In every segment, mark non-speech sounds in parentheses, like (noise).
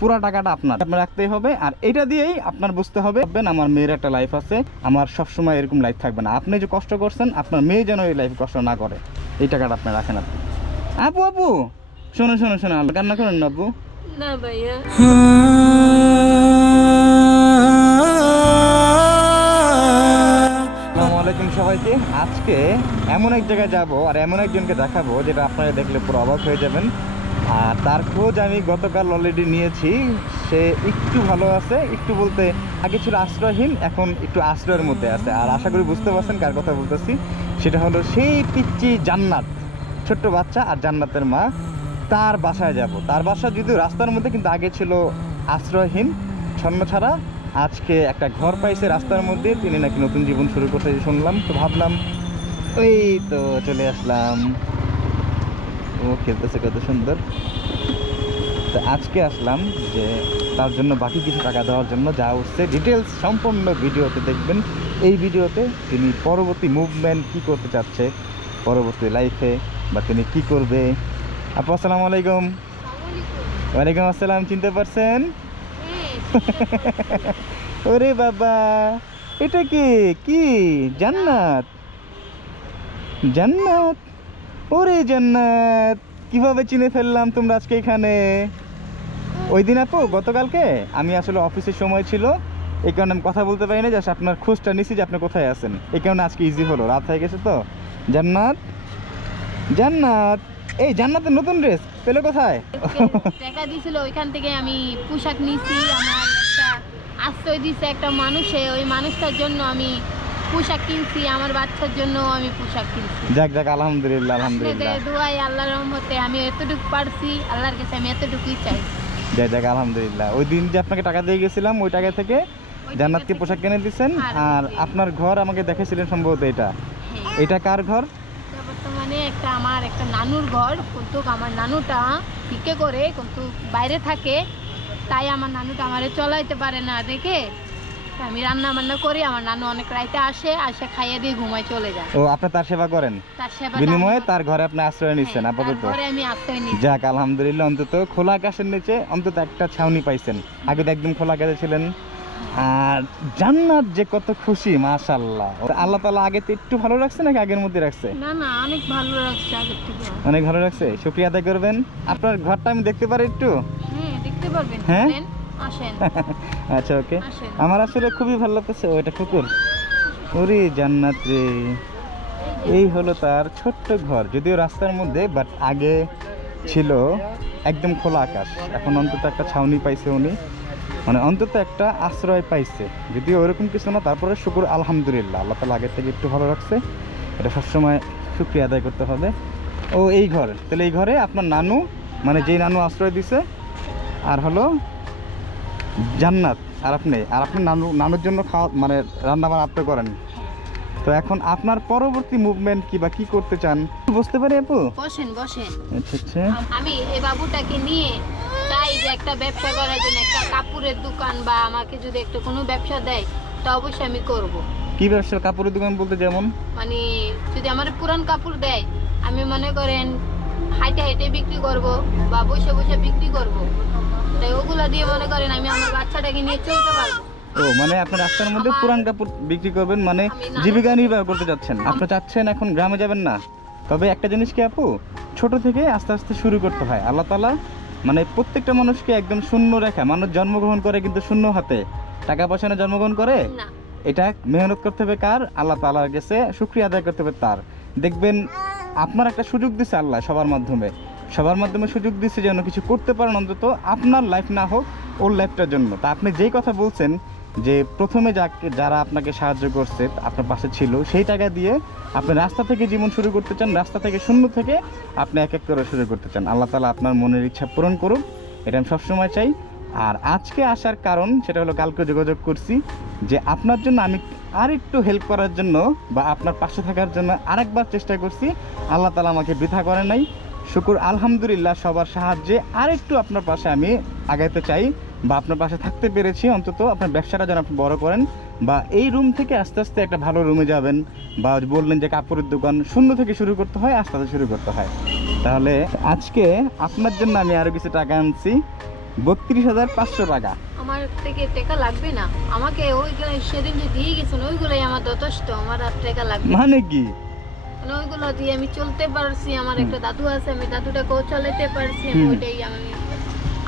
পুরো টাকাটা আপনার। আপনার রাখতেই হবে আর এটা দিয়েই আপনার বুঝতে হবে আমার মেয়ের একটা লাইফ আছে আমার সবসময় এরকম লাইফ থাকবে না। আপনি যে কষ্ট করছেন আপনার মেয়ে যেন এই লাইফ কষ্ট না করে। এই টাকাটা আপনি রাখেন আপনি। আপু আপু! শোনো শোনো শোনো কান্না করেন না আপু। না ভাইয়া। আসসালামু আলাইকুম সবাইকে। আজকে এমন এক জায়গায় যাব আর এমন একজনকে দেখাবো যেটা আপনারা দেখলে পুরো অবাক হয়ে যাবেন। আর তার খোঁজ আমি গতকাল অলরেডি নিয়েছি। সে একটু ভালো আছে, একটু বলতে আগে ছিল আশ্রয়হীন, এখন একটু আশ্রয়ের মধ্যে আছে। আর আশা করি বুঝতে পারছেন কার কথা বলতেছি। সেটা হলো সেই পিচ্চি জান্নাত, ছোট্ট বাচ্চা আর জান্নাতের মা। তার বাসায় যাব। তার বাসা যদিও রাস্তার মধ্যে, কিন্তু আগে ছিল আশ্রয়হীন, ছন্ন ছাড়া। আজকে একটা ঘর পাইছে রাস্তার মধ্যে, তিনি নাকি নতুন জীবন শুরু করতে শুনলাম। তো ভাবলাম ওই তো চলে আসলাম। ও খেলতেছে কত সুন্দর। তো আজকে আসলাম যে তার জন্য বাকি কিছু টাকা দেওয়ার জন্য যা হচ্ছে ডিটেলস সম্পূর্ণ ভিডিওতে দেখবেন। এই ভিডিওতে তিনি পরবর্তী মুভমেন্ট কি করতে চাচ্ছে পরবর্তী লাইফে বা তিনি কি করবে। আপু আসসালামু আলাইকুম। ওয়ালাইকুম আসসালাম চিনতে পারছেন? (laughs) ওরে বাবা এটা কি? কি? জান্নাত। জান্নাত। ওরে জান্নাত, কীভাবে চিনে ফেললাম তোমরা আজকে এখানে? ওই দিন আপু, গতকালকে? আমি আসলে অফিসের সময় ছিল, এই কারণে আমি কথা বলতে পারি না জাস্ট আপনার খোঁজটা নিছি যে আপনি কোথায় আছেন। এই কারণে আজকে ইজি হলো, রাত হয়ে গেছে তো। জান্নাত? জান্নাত? এই, জান্নাতের নতুন ড্রেস পেলে কোথায়? টাকা দিছিল ওইখান থেকে আমি পোশাক নিছি, আমার একটা আশ্রয় দিছে একটা মানুষে, ওই মানুষটার জন্য আমি পোশাক কিনছি আমার বাচ্চার জন্য আমি পোশাক কিনছি। যাক যাক আলহামদুলিল্লাহ আলহামদুলিল্লাহ। আপনাদের দোয়াই আল্লাহর রহমতে আমি এতটুকু পারছি আল্লাহর কাছে আমি এতটুকুই চাই। যাক যাক আলহামদুলিল্লাহ। ওই দিন যে আপনাকে টাকা দিয়ে গেছিলাম ওই টাকা থেকে জান্নাতকে পোশাক কিনে দিচ্ছেন আর আপনার ঘর আমাকে দেখেছিলেন সম্ভবত এটা। হ্যাঁ। এটা কার ঘর? বর্তমানে একটা আমার একটা নানুর ঘর কিন্তু আমার নানুটা ঠিকে করে কিন্তু বাইরে থাকে তাই আমার নানুটা আমারে চলাইতে পারে না দেখে আমি রান্না বান্না করি আমার নানু অনেক রাইতে আসে আসে খাইয়ে দিয়ে ঘুমায় চলে যায়। ও আপনি তার সেবা করেন? তার সেবা বিনিময়ে তার ঘরে আপনি আশ্রয় নিচ্ছেন হ্যাঁ, আপাতত। তারপরে আমি আশ্রয় নিই যাক আলহামদুলিল্লাহ অন্তত খোলা আকাশের নিচে অন্তত একটা ছাউনি পাইছেন। আগে তো একদম খোলা আকাশে ছিলেন। আর জান্নাত যে কত খুশি মাশাল্লাহ আল্লাহ তালা আগে তো একটু ভালো রাখছে নাকি আগের মধ্যে রাখছে? না না অনেক ভালো লাগছে আগের থেকে। অনেক ভালো রাখছে? শুক্রিয়া আদায় করবেন। আপনার ঘরটা আমি দেখতে পারি একটু? হ্যাঁ দেখতে পারবেন। হ্যাঁ? (laughs) আচ্ছা ওকে। আমার আসলে খুবই ভালো লাগতেছে ওইটা কুকুর। ওরে জান্নাত রে। এই হলো তার ছোট্ট ঘর। যদিও রাস্তার মধ্যে বাট আগে ছিল একদম খোলা আকাশ। এখন অন্তত একটা ছাউনি পাইছে উনি। মানে অন্তত একটা আশ্রয় পাইছে। যদিও ওরকম কিছু না তারপরে শুকুর আলহামদুলিল্লাহ। আল্লাহ তালা আগের থেকে একটু ভালো রাখছে। এটা সবসময় শুক্রিয়া আদায় করতে হবে। ও এই ঘর। তাহলে এই ঘরে আপনার নানু মানে যেই নানু আশ্রয় দিছে আর হলো জান্নাত। আর আপনি? আর আপনি নানু নানুর জন্য খাওয়া মানে রান্না বান্না আপনি করেন। তো এখন আপনার পরবর্তী মুভমেন্ট কি বা কি করতে চান? বুঝতে পারি আপু? বসেন বসেন। আচ্ছা আচ্ছা। আমি এই বাবুটাকে নিয়ে চাই যে একটা ব্যবসা করার জন্য একটা কাপড়ের দোকান বা আমাকে যদি একটা কোনো ব্যবসা দেয় তা অবশ্যই আমি করব। কি ব্যবসা কাপড়ের দোকান বলতে যেমন? মানে যদি আমার পুরান কাপড় দেয় আমি মনে করেন হাইটে হাইটে বিক্রি করব বা বসে বসে বিক্রি করব। তাই ওগুলা দিয়ে মনে করেন আমি আমার বাচ্চাটাকে নিয়ে চলতে পারব। ও মানে আপনি রাস্তার মধ্যে আমার- পুরান কাপড় বিক্রি করবেন মানে জীবিকা নির্বাহ করতে চাচ্ছেন আপনি চাচ্ছেন এখন গ্রামে যাবেন না। তবে একটা জিনিস কি আপু ছোট থেকে আস্তে আস্তে শুরু করতে হয়। আল্লাহ তালা মানে প্রত্যেকটা মানুষকে একদম শূন্য রেখা মানুষ জন্মগ্রহণ করে কিন্তু শূন্য হাতে। টাকা পয়সা না জন্মগ্রহণ করে? এটা মেহনত করতে হবে কার? আল্লাহ তালার কাছে শুক্রিয়া আদায় করতে হবে তার। দেখবেন আপনার একটা সুযোগ দিছে আল্লাহ সবার মাধ্যমে। সবার মাধ্যমে সুযোগ দিচ্ছে যেন কিছু করতে পারেন অন্তত আপনার লাইফ না হোক, ওর লাইফটার জন্য। তা আপনি যেই কথা বলছেন যে প্রথমে যাকে যারা আপনাকে সাহায্য করছে, আপনার পাশে ছিল, সেই টাকা দিয়ে আপনি রাস্তা থেকে জীবন শুরু করতে চান, রাস্তা থেকে শূন্য থেকে আপনি এক এক করে শুরু করতে চান। আল্লাহ তালা আপনার মনের ইচ্ছা পূরণ করুক, এটা আমি সবসময় চাই। আর আজকে আসার কারণ সেটা হলো কালকে যোগাযোগ করছি যে আপনার জন্য আমি আর একটু হেল্প করার জন্য বা আপনার পাশে থাকার জন্য আরেকবার চেষ্টা করছি। আল্লাহ তালা আমাকে বৃথা করে নাই। শুকুর আলহামদুলিল্লাহ সবার সাহায্যে আর একটু আপনার পাশে আমি আগাইতে চাই বা আপনার পাশে থাকতে পেরেছি। অন্তত আপনার ব্যবসাটা যেন আপনি বড় করেন বা এই রুম থেকে আস্তে আস্তে একটা ভালো রুমে যাবেন বা বললেন যে কাপড়ের দোকান শূন্য থেকে শুরু করতে হয় আস্তে আস্তে শুরু করতে হয়। তাহলে আজকে আপনার জন্য আমি আরও কিছু টাকা আনছি। বত্রিশ হাজার পাঁচশো টাকা। আমার থেকে টাকা লাগবে না। আমাকে ওইগুলো সেদিন যে দিয়ে গেছেন ওইগুলোই আমার যথেষ্ট। আমার আর টাকা লাগবে মানে কি? ওইগুলো দিয়ে আমি চলতে পারছি আমার একটা দাদু আছে আমি দাদুটাকেও চলাতে পারছি আমি ওইটাই আমি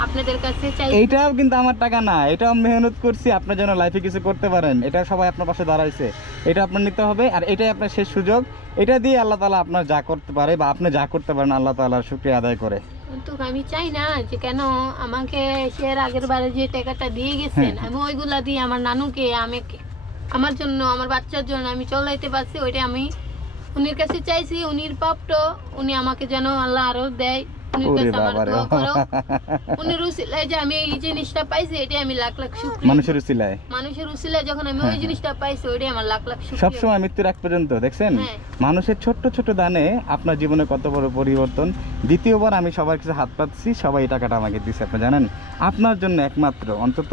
আপনাদের কাছে চাই। এইটাও কিন্তু আমার টাকা না এটাও মেহনত করছি আপনার জন্য লাইফে কিছু করতে পারেন। এটা সবাই আপনার পাশে দাঁড়াইছে। এটা আপনার নিতে হবে আর এটাই আপনার শেষ সুযোগ। এটা দিয়ে আল্লাহ তালা আপনার যা করতে পারে বা আপনি যা করতে পারেন আল্লাহ তালার শুক্রিয়া আদায় করে। কিন্তু আমি চাই না যে কেন আমাকে সে আগের বারে যে টাকাটা দিয়ে গেছেন হ্যাঁ। আমি ওইগুলা দিয়ে আমার নানুকে আমি আমার জন্য আমার বাচ্চার জন্য আমি চলাইতে পারছি ওইটা আমি উনির কাছে চাইছি উনির প্রাপ্ত উনি আমাকে যেন আল্লাহ আরও দেয় উনির কাছে আমার দোয়া করো। (laughs) উনির উসিলায় যে আমি এই জিনিসটা পাইছি এটাই আমি লাখ লাখ শুক্রিয়া। মানুষের উচিলায় মানুষের উসিলায় যখন আমি ওই জিনিসটা পাইছি ওইটাই আমার লাখ লাখ শুক্রিয়া। সবসময় মৃত্যুর আগ পর্যন্ত দেখছেন। মানুষের ছোট্ট ছোট দানে আপনার জীবনে কত বড় পরিবর্তন। দ্বিতীয়বার আমি সবার কাছে হাত পাচ্ছি সবাই এই টাকাটা আমাকে দিচ্ছে আপনি জানেন? আপনার জন্য একমাত্র অন্তত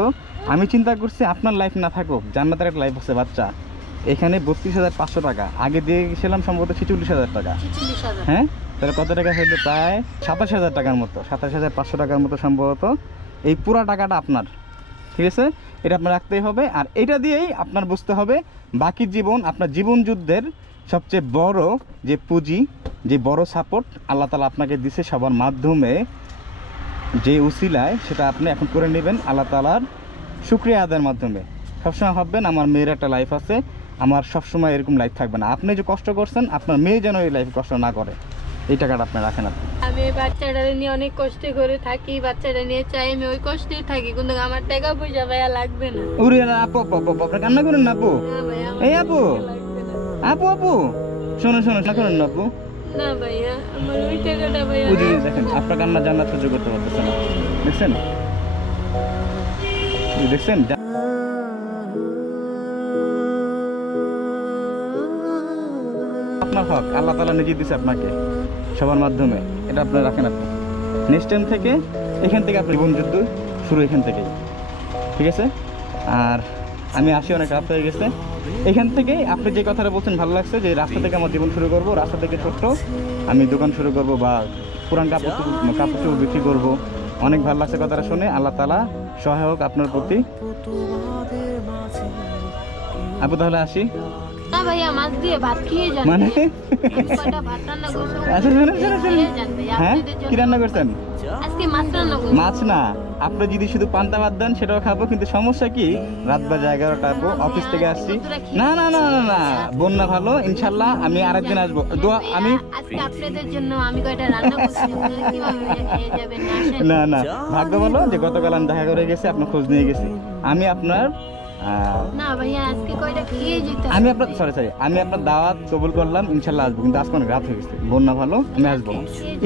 আমি চিন্তা করছি আপনার লাইফ না থাকুক জান্নাতের একটা লাইফ আছে বাচ্চা। এখানে বত্রিশ হাজার পাঁচশো টাকা। আগে দিয়ে গেছিলাম সম্ভবত ছিচল্লিশ হাজার টাকা। হ্যাঁ? তাহলে কত টাকা হইল? প্রায় সাতাশ হাজার টাকার মতো সাতাশ হাজার পাঁচশো টাকার মতো সম্ভবত। এই পুরো টাকাটা আপনার ঠিক আছে? এটা আপনার রাখতেই হবে। আর এটা দিয়েই আপনার বুঝতে হবে বাকি জীবন আপনার জীবন যুদ্ধের সবচেয়ে বড় যে পুঁজি যে বড় সাপোর্ট আল্লাহ তালা আপনাকে দিছে সবার মাধ্যমে যে উসিলায় সেটা আপনি এখন করে নেবেন আল্লাহ তালার শুক্রিয়া আদায়ের মাধ্যমে। সবসময় ভাববেন আমার মেয়ের একটা লাইফ আছে। আমার সবসময় এরকম লাইফ থাকবে না। আপনি যে কষ্ট করছেন আপনার মেয়ে যেন এই লাইফ কষ্ট না করে। এই টাকাটা আপনি রাখেন আপনি। আমি বাচ্চাটা নিয়ে অনেক কষ্ট করে থাকি বাচ্চাটা নিয়ে চাই আমি ওই কষ্টেই থাকি। কিন্তু আমার টাকা পয়সা ভাইয়া লাগবে না। উরে না, আপু আপু আপু আপু, আপনি কান্না করেন না আপু? এই আপু। আপু আপু। শোনো শোনো না করেন না আপু। না ভাইয়া আমার ওই টাকাটা ভাইয়া দেখেন আপনার কান্না জান্নাত সহ্য করতে পারতেছে না। দেখছেন? দেখছেন? আপনার হক, আল্লাহ তালা নিজে দিছে আপনাকে সবার মাধ্যমে। এটা আপনি রাখেন আপনি। নেক্সট টাইম থেকে এখান থেকে আপনি জীবন যুদ্ধ শুরু এখান থেকেই। ঠিক আছে? আর আমি আসি অনেক রাত হয়ে গেছে। এখান থেকেই আপনি যে কথাটা বলছেন ভালো লাগছে যে রাস্তা থেকে আমার জীবন শুরু করব, রাস্তা থেকে ছোট্ট আমি দোকান শুরু করব বা পুরান কাপড় কাপড় চোপড় বিক্রি করব। অনেক ভালো লাগছে কথাটা শুনে। আল্লাহ তালা সহায়ক আপনার প্রতি। আপু, তাহলে আসি। না ভাইয়া মাছ দিয়ে ভাত খেয়ে যান। মানে? ভাত রান্না করছি আচ্ছা শোনেন শোনেন হ্যাঁ? কি রান্না করছেন? আজকে মাছ রান্না করছি মাছ না। আপনি যদি শুধু পান্তা ভাত দেন সেটাও খাব কিন্তু সমস্যা কি? রাত বাজে এগারোটা অফিস থেকে আসছি। না না না না না বন্যা ভালো ইনশাল্লাহ আমি আরেকদিন আসব। দোয়া আমি আপনাদের জন্য কয়টা রান্না করছি না না ভাগ্য বলো যে গতকাল আমি দেখা করে গেছি আপনার খোঁজ নিয়ে গেছি। আমি আপনার আমি আপনার সরি সরি আমি আপনার দাওয়াত কবুল করলাম ইনশাল্লাহ আসব কিন্তু আজকে অনেক রাত হয়ে গেছে। বন্যা ভালো আমি আসব।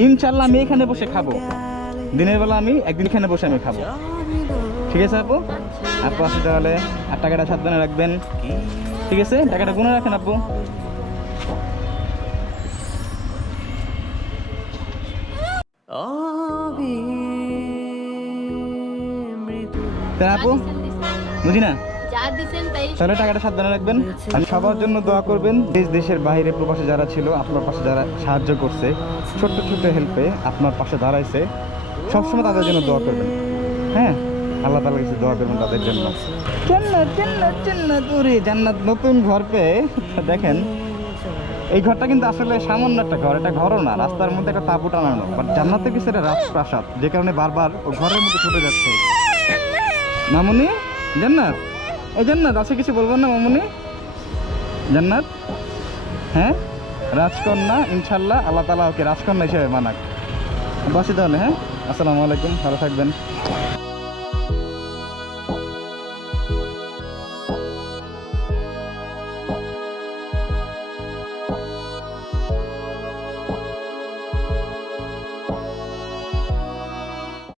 ইনশাল্লাহ আমি এখানে বসে খাব। দিনের বেলা আমি একদিন এখানে বসে আমি খাব। ঠিক আছে আপু? আপু আসি তাহলে। আর টাকাটা সাবধানে রাখবেন। ঠিক আছে? টাকাটা গুনে রাখেন আপু। আপু? বুঝি না তাহলে টাকাটা সাবধানে রাখবেন। আমি সবার জন্য দোয়া করবেন দেশ দেশের বাইরে প্রবাসে যারা ছিল আপনার পাশে যারা সাহায্য করছে ছোট্ট ছোট্ট হেল্পে আপনার পাশে দাঁড়াইছে। সবসময় তাদের জন্য দোয়া করবেন। হ্যাঁ আল্লাহ তালার কাছে দোয়া করবেন তাদের জন্য। জান্নাত জান্নাত জান্নাত ওরে জান্নাত নতুন ঘর পেয়ে। দেখেন এই ঘরটা কিন্তু আসলে সামান্য একটা ঘর এটা ঘরও না রাস্তার মধ্যে একটা তাঁবু টানানো। বাট জান্নাতে কিছু একটা রাজপ্রাসাদ যে কারণে বারবার ও ঘরের মধ্যে ছুটে যাচ্ছে। মামুনি জান্নাত? এই জান্নাত, আছে কিছু বলব না মামুনি? জান্নাত? হ্যাঁ? রাজকন্যা ইনশাল্লাহ আল্লাহ তালা ওকে রাজকন্যা হিসেবে মানাক বাসি তাহলে হ্যাঁ? আসসালামু আলাইকুম, ভালো থাকবেন।